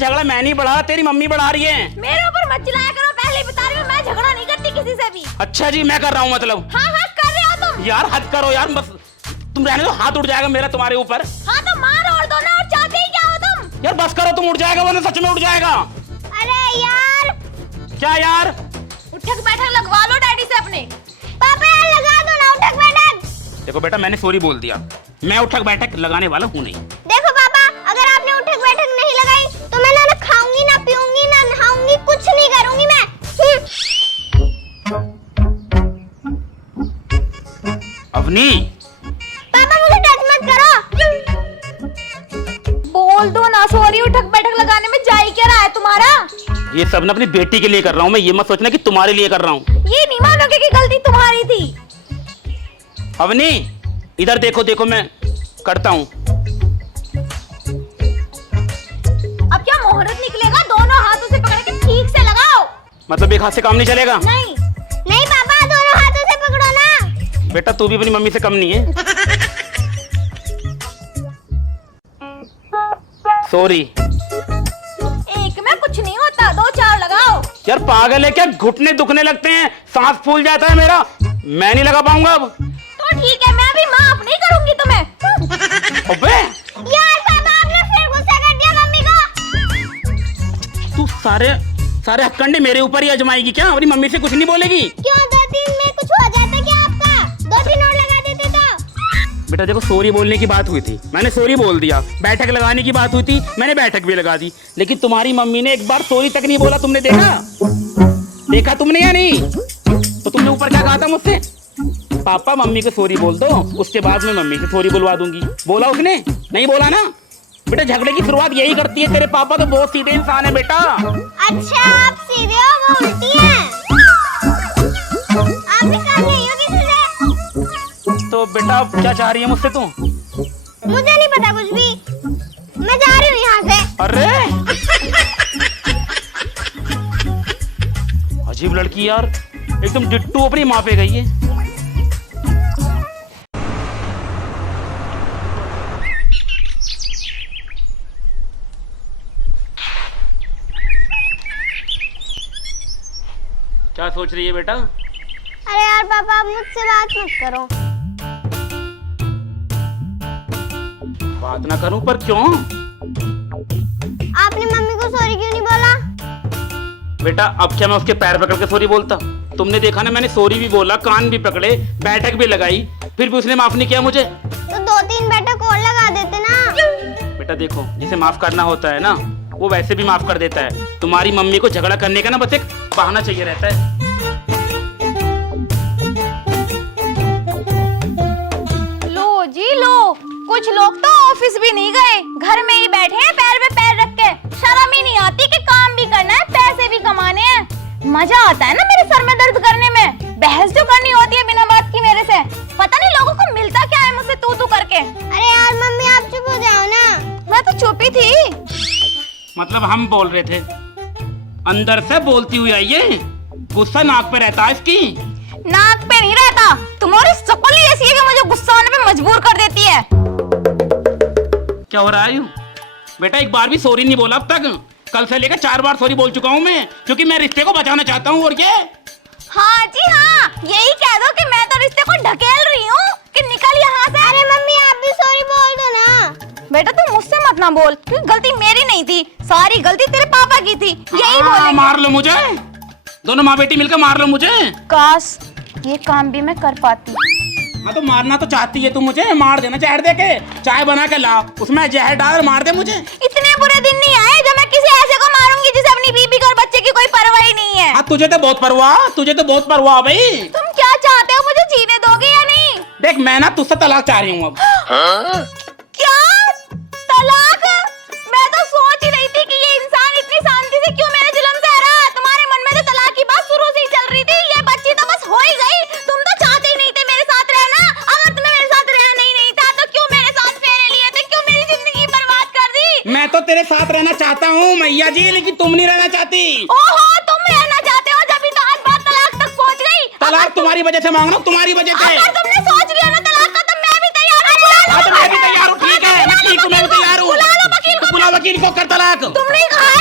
झगड़ा मैं नहीं बढ़ा, तेरी मम्मी बढ़ा रही है। मेरे ऊपर मत चिल्लाया करो, पहले बता रही हूँ मैं झगड़ा नहीं करती किसी से भी। अच्छा जी, मैं कर रहा हूँ मतलब? हाँ हाँ कर रहे हो तुम। यार हद करो यार, बस तुम रहने दो, हाथ उठ जाएगा मेरा तुम्हारे ऊपर। हाँ तो मार और दो ना, और चाहते ही क्या हो तुम? यार बस करो, तुम उठ जाएगा वरना सच में उठ जाएगा। अरे यार। क्या यार? उठक बैठक लगवा लो डैडी से अपने। पापा यार लगा दो ना उठक बैठक। देखो बेटा, मैंने सॉरी बोल दिया, मैं उठक बैठक लगाने वाला हूँ नहीं। देखो पापा, अगर आपने उठक बैठक नहीं लगाई तो मैं ना खाऊंगी ना पीऊंगी ना नहाऊंगी, कुछ नहीं करूंगी मैं। अवनी, पापा मुझे टच मत करो। बोल दो ना सॉरी, उठक बैठक लगाने में जा ही क्या रहा है तुम्हारा? ये सब ना अपनी बेटी के लिए कर रहा हूँ मैं, ये मत सोचना कि तुम्हारे लिए कर रहा हूँ। ये नहीं मानोगे कि गलती तुम्हारी थी। अवनी इधर देखो, देखो मैं करता हूँ। अब क्या मुहूर्त निकलेगा? दोनों हाथों से पकड़ के ठीक से लगाओ। मतलब एक हाथ से काम नहीं चलेगा? नहीं नहीं पापा, दोनों हाथों से पकड़ो ना। बेटा तू भी अपनी मम्मी से कम नहीं है। सॉरी। एक में कुछ नहीं होता, दो चार लगाओ। यार पागल है क्या, घुटने दुखने लगते हैं, सांस फूल जाता है मेरा, मैं नहीं लगा पाऊंगा अब। तो ठीक है, मैं भी माफ नहीं करूंगी तुम्हें। अबे यार पापा आपने फिर गुस्सा कर दिया मम्मी को। तू सारे हथकंडे मेरे ऊपर ही आजमाएगी क्या? अपनी मम्मी से कुछ नहीं बोलेगी? क्यों, 2-3 में कुछ हो जाता क्या आपका? 2-3 और लगा देते तो। बेटा देखो, सॉरी बोलने की बात हुई थी, मैंने सॉरी बोल दिया। बैठक लगाने की बात हुई थी, मैंने बैठक भी लगा दी। लेकिन तुम्हारी मम्मी ने एक बार सॉरी तक नहीं बोला, तुमने देखा तुमने या नहीं? तो तुमने ऊपर क्या कहा था मुझसे? पापा मम्मी को सॉरी बोल दो, उसके बाद मैं मम्मी से सॉरी बुलवा दूंगी। बोला उसने? नहीं बोला ना? बेटा झगड़े की शुरुआत यही करती है, तेरे पापा तो बहुत सीधे इंसान है बेटा। अच्छा आप सीधे हो, वो उल्टी है। आप भी काम नहीं हो किसी से। तो बेटा क्या चाह रही है मुझसे तू? मुझे नहीं पता कुछ भी, मैं जा रही हूँ यहाँ से। अरे अजीब लड़की यार, एकदम डिट्टू अपनी माँ पे गई है। क्या सोच रही है बेटा? अरे यार पापा आप मुझसे बात मत करो। बात ना करूं पर क्यों? आपने मम्मी को सॉरी क्यों नहीं बोला? बेटा अब क्या मैं उसके पैर पकड़ के सॉरी बोलता? तुमने देखा ना, मैंने सॉरी भी बोला, कान भी पकड़े, बैठक भी लगाई, फिर भी उसने माफ नहीं किया मुझे। तो 2-3 बैठक और लगा देते ना। बेटा देखो, जिसे माफ करना होता है ना, वो वैसे भी माफ कर देता है। तुम्हारी मम्मी को झगड़ा करने का ना बस एक बहाना चाहिए रहता है। लो जी लो, कुछ लोग तो ऑफिस भी नहीं गए, घर में ही बैठे हैं पैर पे पैर रख के। शर्म ही नहीं आती कि काम भी करना है, पैसे भी कमाने हैं। मजा आता है ना मेरे सर में दर्द करने में, बहस जो करनी होती है बिना बात की मेरे से। पता नहीं लोगों को मिलता क्या है मुझसे तू करके। अरे यार मम्मी आप चुप हो जाओ ना। मैं तो चुप ही थी। मतलब हम बोल रहे थे, अंदर से बोलती हुई आई है, गुस्सा नाक पे रहता है इसकी। नाक पे नहीं रहता, तुम्हारी शक्ल ही ऐसी है कि मुझे गुस्सा होने पे मजबूर कर देती है। क्या हो रहा है? बेटा एक बार भी सॉरी नहीं बोला अब तक, कल से लेकर 4 बार सॉरी बोल चुका हूँ मैं, क्योंकि मैं रिश्ते को बचाना चाहता हूँ। और क्या? हाँ जी हाँ, यही कह दो कि मैं तो रिश्ते को ढकेल रही हूँ कि निकल यहाँ से। अरे मम्मी आप भी सॉरी बोल दो ना। बेटा तू मुझसे मत ना बोल, क्योंकि गलती मेरी नहीं थी, सारी गलती तेरे पापा की थी। यही बोलेंगे। मार लो मुझे, दोनों माँ बेटी मिलकर मार लो मुझे। काश ये काम भी मैं कर पाती। हाँ तो मारना तो चाहती है तू मुझे, मार देना जहर दे के, चाय बना के ला, उसमें जहर डाल मार दे मुझे। इतने बुरे दिन नहीं आए जब मैं किसी ऐसे को मारूंगी जिसे अपनी बीबी और बच्चे की कोई परवाह ही नहीं है। हाँ तुझे तो बहुत परवाह भाई। तुम क्या चाहते हो, मुझे जीने दोगे या नहीं? देख मैं ना तुझसे तलाक चाह रही हूँ अब। क्या तलाक? मैं तो सोच ही रही थी कि ये इंसान इतनी शांति से क्यों मेरे जुल्म से रहा। तुम्हारे मन में तो तलाक की बात शुरू से ही चल रही थी, ये बच्ची तो बस हो ही गई। तुम तो चाहते ही नहीं थे मेरे साथ रहना, अगर तुम्हें मेरे साथ रहना ही नहीं था तो क्यों मेरे साथ फेरे लिए थे, क्यों मेरी जिंदगी बर्बाद कर दी? मैं तो तेरे साथ रहना चाहता हूँ मैया जी, लेकिन तुम नहीं रहना चाहती। ओहो तुम रहना चाहते हो, जब तो आज बात तलाक तक पहुँच गई। तलाक तुम्हारी वजह से मांग रहा हूँ, तुम्हारी वजह से। अगर तुमने सोच लिया ना तलाक का, तो मैं भी तैयार हूँ। हाँ तो मैं भी तैयार हूँ, ठीक है मैं भी तैयार हूँ। बुला वकील को, कर तलाक। तुमने कहा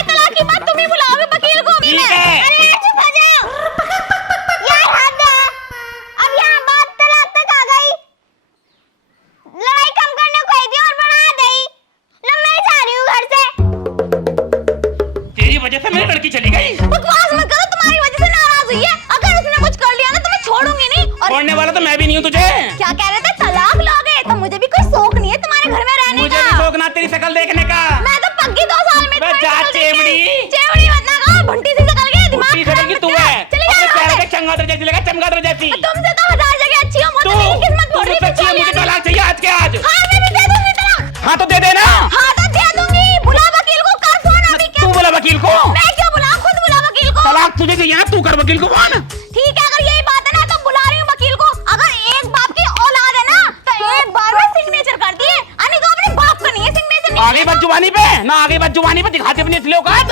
वजह से मेरी लड़की चली गई। बकवास मत करो, तुम्हारी वजह से नाराज हुई है। अगर उसने कुछ कर लिया ना तो मैं छोड़ूंगी नहीं। और छोड़ने वाला तो मैं भी नहीं हूँ तुझे। क्या कह रहे थे, तलाक लोगे? तो मुझे भी कोई शौक नहीं है तुम्हारे घर में रहने मुझे का। भी शौक ना तेरी शक्ल देखने का। मैं तो पक्की 2 साल में बे जा चेवड़ी। चेवड़ी मत ना कहो, भंटी सी निकल गई, दिमाग उठी खराब सड़की मत तू कर। है। चली अपने जा पैर यहाँ पे से। चमगादड़ जैसी लगा, चमगादड़ जैसी। तुमसे तो 1000 जगह अच्छी हो, मुझे मेरी किस्मत थोड़ी सी मुझे छोड़ मुझे यार। तलाक चाहिए आज के आज। हाँ मैं भी दे दूंगी तलाक। हाँ तो दे देना। हाँ तो दे दूंगी। बुला वकील को, कर फोन अभी। तू बोला वकील को? मैं क्यों बुलाऊं, खुद बुला वकील को। तलाक तुझे चाहिए ना, तू कर वकील को फोन। ठीक है, अगर यही बात है ना तो बुला रही हूँ वकील को। अगर एक बाप की औलाद है ना तो एक बार में सिग्नेचर कर दिए, यानी तो अपने बाप का नहीं है सिग्नेचर। आगे बात जुबानी पे ना, आगे बात जुबानी पे दिखाते अपनी असली औकात।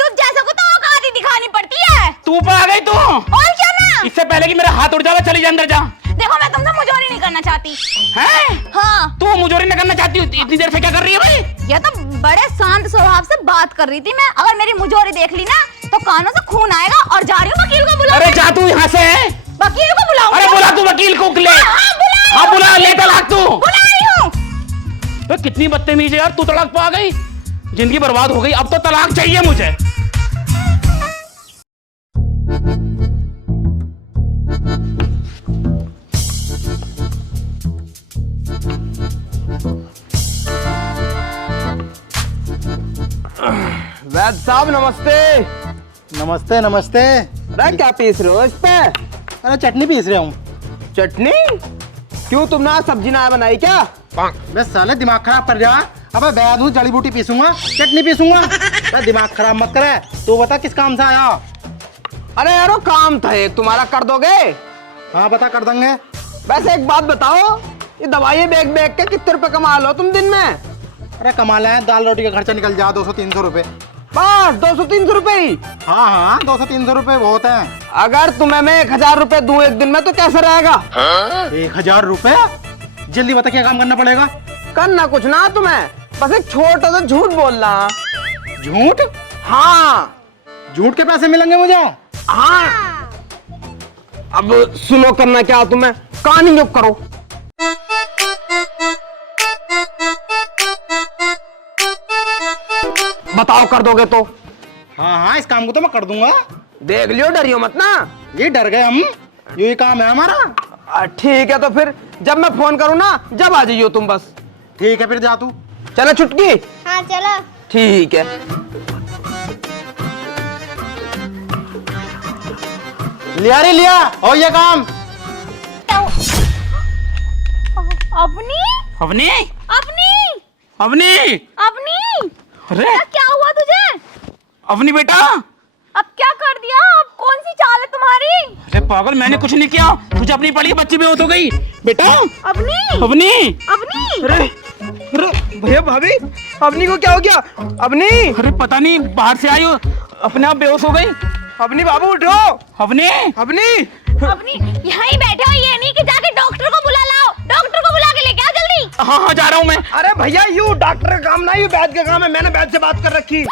तो जैसा को तो औकात ही दिखानी पड़ती है। तू पे आ गई तू। और क्या ना। इससे पहले कि मेरा हाथ उड़ जावे, चली जा अंदर जा। देखो मैं तुमसे मुजोरी नहीं करना चाहती। हैं? हाँ। तू मुजोरी न करना चाहती, इतनी देर से क्या कर रही है भाई? ये तो बड़े शांत स्वभाव से बात कर रही थी मैं। अगर मेरी मुजोरी देख ली ना तो कानों से खून आएगा। और जा रही हूँ वकील को बुला। अरे जा तू यहाँ से। वकील को बुलाऊं? अरे बुला तू वकील को ले। हाँ बुला। हाँ बुला, ले तलाक तू। बुला रही हूँ। तो कितनी बदतमीज है यार, तू तलाक पा गई, जिंदगी बर्बाद हो गई। अब तो तलाक चाहिए मुझे। वैद साहब नमस्ते। नमस्ते नमस्ते। अरे क्या पीस रहे हो इस पे? अरे चटनी पीस रहा हूँ। चटनी? क्यों तुमने आज सब्जी ना बनाई क्या? बस साले दिमाग खराब कर जा। अबे बैद हूँ, जड़ी बूटी पीसूंगा, चटनी पीसूंगा। अरे दिमाग खराब मत करे। तू बता किस काम से आया? अरे यारो काम था एक, तुम्हारा कर दोगे? हाँ बता, कर देंगे। वैसे एक बात बताओ, ये दवाई बेच बेच के कितने रुपए कमा लो तुम दिन में? अरे कमा ले, दाल रोटी का खर्चा निकल जा 200-300 रुपए। बस 200-300 रुपए ही? हाँ हाँ 200-300 रुपए बहुत हैं। अगर तुम्हें मैं 1000 रुपए दूं एक दिन में तो कैसे रहेगा? 1000 रुपए? जल्दी बता क्या काम करना पड़ेगा? करना कुछ ना तुम्हें, बस एक छोटा सा झूठ बोलना। झूठ? हाँ। झूठ के पैसे मिलेंगे मुझे? हाँ। अब सुनो, करना क्या तुम्हें, कहानी योग करो। बताओ कर दोगे तो? हाँ हाँ इस काम को तो मैं कर दूंगा। देख लियो, डरियो मत ना। ये डर गए हम, यही काम है हमारा। ठीक है तो फिर जब मैं फोन करूँ ना, जब आ जाइयो तुम बस। ठीक है फिर जा तू। चलो छुटकी। हाँ चलो। ठीक है। लिया रे लिया, और ये काम। अपनी अवनी, अपनी अवनी, अपनी। अरे क्या हुआ तुझे? अवनी बेटा। अब क्या कर दिया? अब कौन सी चाल है तुम्हारी? अरे पागल, मैंने कुछ नहीं किया, तुझे अपनी पड़ी बच्ची बेहोश हो गई बेटा। अपनी अवनी, अपनी। अरे अरे भैया भाभी, अवनी को क्या हो गया? अवनी, अरे पता नहीं बाहर से आई हो, अपने आप बेहोश हो गई। अवनी बाबू उठो। अवनी, अवनी, अपनी यहाँ ही बैठे हो, ये नहीं कि जाके डॉक्टर को बुला लाओ। डॉक्टर को बुला के लेके आओ जल्दी। हाँ हाँ जा रहा हूँ मैं। अरे भैया यू डॉक्टर का काम ना, यू वैद्य का काम है। मैंने वैद्य से बात कर रखी।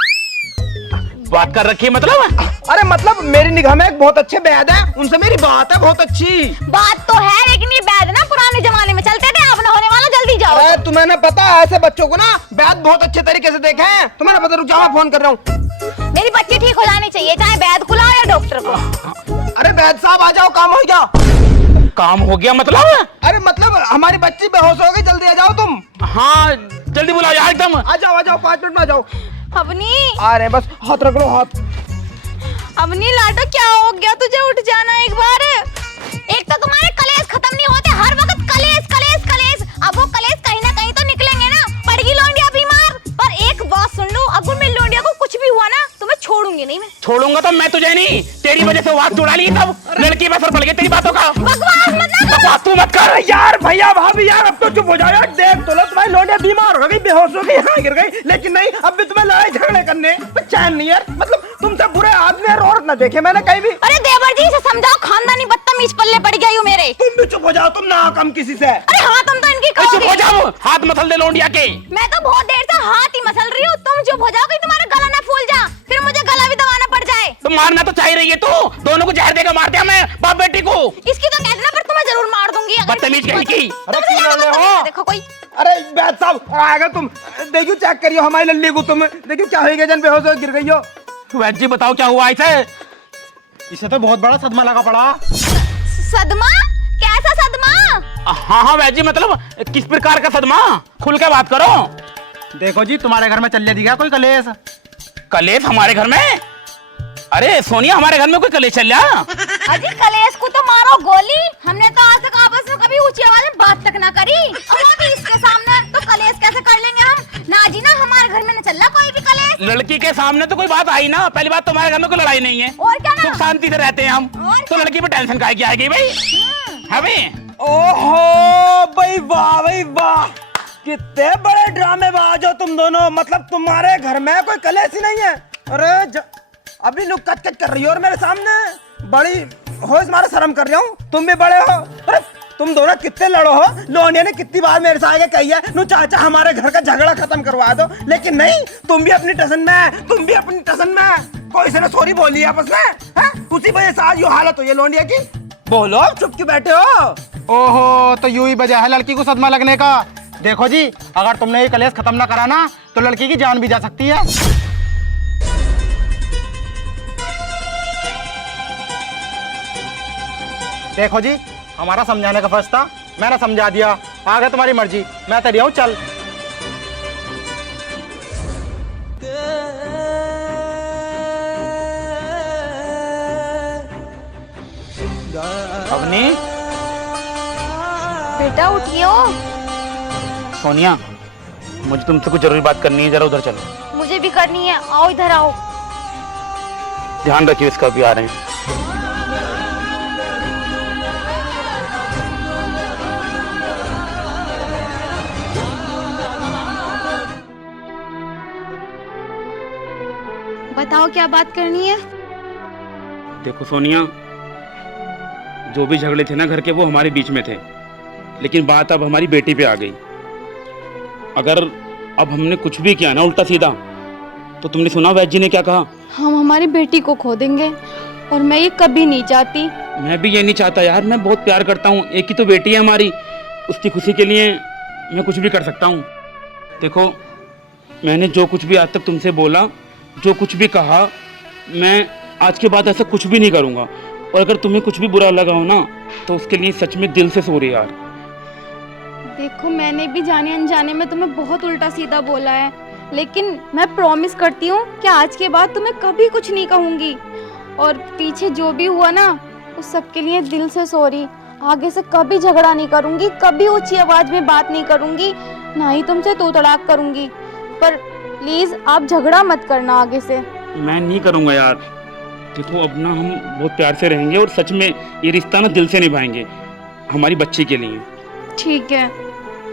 बात कर रखी है मतलब? अरे मतलब मेरी निगाह में एक बहुत अच्छे वैद्य है, उनसे मेरी बात है बहुत अच्छी। बात तो है, लेकिन ये बैद ना पुराने जमाने में चलते थे, अब ना होने वाला। जल्दी जाओ। अरे तुम्हें ना पता है, ऐसे बच्चों को ना वैद्य बहुत अच्छे तरीके से देखे हैं। तुम्हें ना पता, रुक जाओ मैं फोन कर रहा हूँ। मेरी बच्ची ठीक हो जानी चाहिए, चाहे बैद को लाओ या डॉक्टर को। अरे वैद्य साहब आ जाओ, काम हो गया। काम हो गया मतलब? अरे मतलब हमारी बच्ची बेहोश हो गई, जल्दी आ जाओ तुम। हाँ जल्दी बुलाओ यार एकदम। आ जाओ 5 मिनट में आ जाओ। अपनी आ रहे बस, हाथ रख लो हाथ। अपनी लाडो क्या हो गया तुझे? उठ जाना एक बार। एक तो तुम्हारे कलेश खत्म नहीं होते, हर वक्त कलेश कलेश कलेश। अब वो कलेश कहीं ना कहीं तो निकलेंगे ना। पड़गी लोंडिया बीमार। पर एक बात सुन लो, अब मैं लोंडिया को कुछ भी हुआ ना तो मैं छोड़ूंगी नहीं। मैं छोड़ूंगा तो मैं तुझे नहीं, तेरी वजह से वाक जुड़ा ली, तब लड़की पर असर पड़ गया तेरी बातों का। बकवास मत ना करो। बकवास तू मत कर। यार भैया भाभी यार, अब तो चुप हो जाओ यार। देख तो लो, तुम्हारी लोंडिया बीमार हो गई, बेहोश हो गई, यहाँ गिर गई, लेकिन नहीं, अब भी तुम्हें लड़ाई झगड़े करने चैन नहीं यार। मतलब तुमसे बुरे आदमी और औरत ना देखे मैंने कहीं भी। अरे देवर जी से समझाओ, खानदानी बदतमीज पल्ले पड़ गई हो मेरे। तुम भी चुप हो जाओ, तुम ना कम किसी से। अरे हाँ, तुम तो इनकी चुप हो कहोगे। जाओ, हाथ मसल दे लोंडिया के। मैं तो बहुत देर से हाथ ही मसल रही हूँ। तुम चुप हो जाओ, कहीं तुम्हारा गला ना फूल जा, फिर मुझे गला भी दबाना पड़ जाए। तो मारना तो चाह रही है तू, दोनों को जहर देकर मार दिया मैं बाप बेटी को। इसकी तो कह देना, पर तुम्हें जरूर मार दूंगी। अगर बदतमीज कहीं की। अरे तुमसे ज्यादा क्यों लड़ रहे बदतमीज हो? देखो कोई। अरे वैद्य साहब आएगा तुम, देखियो चेक करियो हमारी लल्ली को। तुम देखियो क्या हो गया, जन बेहोश हो गिर गई हो। वैद जी बताओ क्या हुआ इसे? इसे तो बहुत बड़ा सदमा लगा पड़ा। सदमा? कैसा सदमा? हाँ हाँ वैद जी, मतलब किस प्रकार का सदमा? खुल के बात करो। देखो जी, तुम्हारे घर में चल दिया कोई कलेश? कलेश हमारे घर में? अरे सोनिया, हमारे घर में कोई कलेश चल रहा? अजी कलेश को तो मारो गोली। हमने तो आज तक आपस में कभी ऊंची आवाज में बात तक ना करी, और वो भी इसके सामने, तो कलेश कैसे कर लेंगे हम? ना जी ना, हमारे घर में न चल रहा कोई भी कलेश। लड़की के सामने तो कोई बात आई ना। पहली बात, तुम्हारे घर में कोई लड़ाई नहीं है, और क्या ना? सुख शांति से रहते हैं हम। और तो लड़की पे टेंशन काहे की आएगी भाई? है भाई? ओहो भाई, वाह भाई वाह, कितने बड़े ड्रामेबाज हो तुम दोनों। मतलब तुम्हारे घर में कोई कलेश ही नहीं है। अरे अभी लोग कच कच कर रही हो और मेरे सामने बड़ी हो, तुम्हारा शर्म कर रहा हूँ। तुम भी बड़े हो। अरे तुम दोनों कितने लड़ो हो। लोनिया ने कितनी बार मेरे से आगे कही है, नु चाचा हमारे घर का झगड़ा खत्म करवा दो, लेकिन नहीं, तुम भी अपनी टसन में, तुम भी अपनी टसन में। कोई से ने सॉरी बोली है आपस में, हैं? उसी वजह से आज ये हालत हुई है लोनिया की। बोलो, चुप क्यों बैठे हो? ओहो, तो यूं ही वजह है लड़की को सदमा लगने का। देखो जी, अगर तुमने ये कलेश खत्म ना करा ना, तो लड़की की जान भी जा सकती है। देखो जी, हमारा समझाने का फर्ज था, मैंने समझा दिया। आगे तुम्हारी मर्जी, मैं तैयार हूँ, चल। अवनी, बेटा उठियो। सोनिया, मुझे तुमसे कुछ जरूरी बात करनी है, जरा उधर चलो। मुझे भी करनी है, आओ इधर आओ। ध्यान रखियो, इसका भी आ रहे हैं। बताओ क्या बात करनी है? देखो सोनिया, जो भी झगड़े थे ना घर के, वो हमारे बीच में थे, लेकिन बात अब हमारी बेटी पे आ गई। अगर अब हमने कुछ भी किया ना उल्टा सीधा, तो तुमने सुना वैद जी ने क्या कहा? हम हमारी बेटी को खो देंगे, और मैं ये कभी नहीं चाहती। मैं भी ये नहीं चाहता यार, मैं बहुत प्यार करता हूँ, एक ही तो बेटी है हमारी, उसकी खुशी के लिए मैं कुछ भी कर सकता हूँ। देखो, मैंने जो कुछ भी आज तक तुमसे बोला, जो कुछ भी कहा, मैं आज के बाद ऐसा कुछ भी नहीं करूँगा। और अगर तुम्हें कुछ भी बुरा लगा हो ना, तो उसके लिए सच में दिल से सॉरी यार। देखो, मैंने भी जाने अनजाने में तुम्हें बहुत उल्टा सीधा बोला है, लेकिन मैं प्रॉमिस करती हूँ कि आज के बाद तुम्हें कभी कुछ नहीं कहूँगी। और पीछे जो भी हुआ ना, उस सब के लिए दिल से सॉरी। आगे से कभी झगड़ा नहीं करूँगी, कभी ऊंची आवाज में बात नहीं करूँगी, ना ही तुमसे तू तड़ाक करूँगी। पर प्लीज आप झगड़ा मत करना आगे से। मैं नहीं करूँगा यार। देखो, अब ना हम बहुत प्यार से रहेंगे, और सच में ये रिश्ता ना दिल से निभाएंगे, हमारी बच्ची के लिए। ठीक है,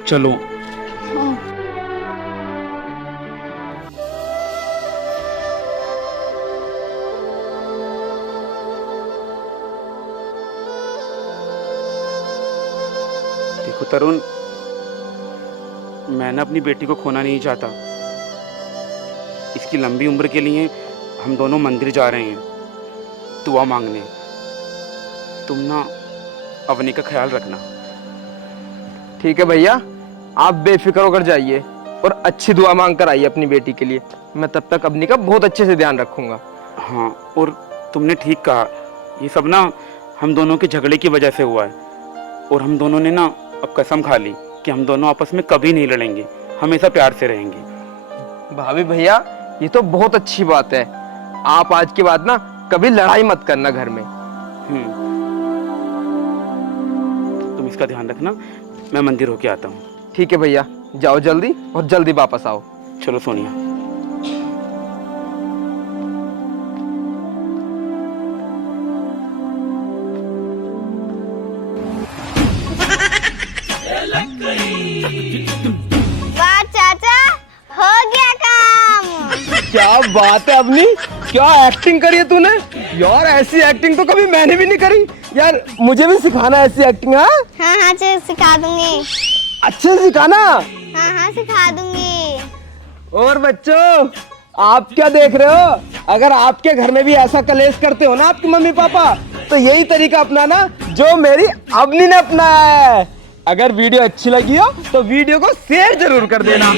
चलो। हाँ। देखो तरुण, मैं ना अपनी बेटी को खोना नहीं चाहता। इसकी लंबी उम्र के लिए हम दोनों मंदिर जा रहे हैं दुआ मांगने। तुम ना अवनी का ख्याल रखना। ठीक है भैया, आप बेफिक्र होकर जाइए और अच्छी दुआ मांग कर आइए अपनी बेटी के लिए। मैं तब तक अवनी का बहुत अच्छे से ध्यान रखूंगा। हाँ, और तुमने ठीक कहा, ये सब ना हम दोनों के झगड़े की वजह से हुआ है। और हम दोनों ने ना अब कसम खा ली कि हम दोनों आपस में कभी नहीं लड़ेंगे, हमेशा प्यार से रहेंगे। भाभी भैया, ये तो बहुत अच्छी बात है। आप आज के बाद ना कभी लड़ाई मत करना घर में। तुम इसका ध्यान रखना, मैं मंदिर होके आता हूँ। ठीक है भैया, जाओ जल्दी और जल्दी वापस आओ। चलो सोनिया। वाह चाचा, हो गया काम। क्या बात है अवनी, क्या एक्टिंग करी है तूने यार। ऐसी एक्टिंग तो कभी मैंने भी नहीं करी यार। मुझे भी सिखाना ऐसी एक्टिंग। हाँ हाँ हाँ सिखा दूंगी। अच्छे से सिखाना। हाँ हाँ सिखा दूंगी। और बच्चों, आप क्या देख रहे हो? अगर आपके घर में भी ऐसा कलेश करते हो ना आपकी मम्मी पापा, तो यही तरीका अपनाना जो मेरी अवनी ने अपनाया है। अगर वीडियो अच्छी लगी हो तो वीडियो को शेयर जरूर कर देना।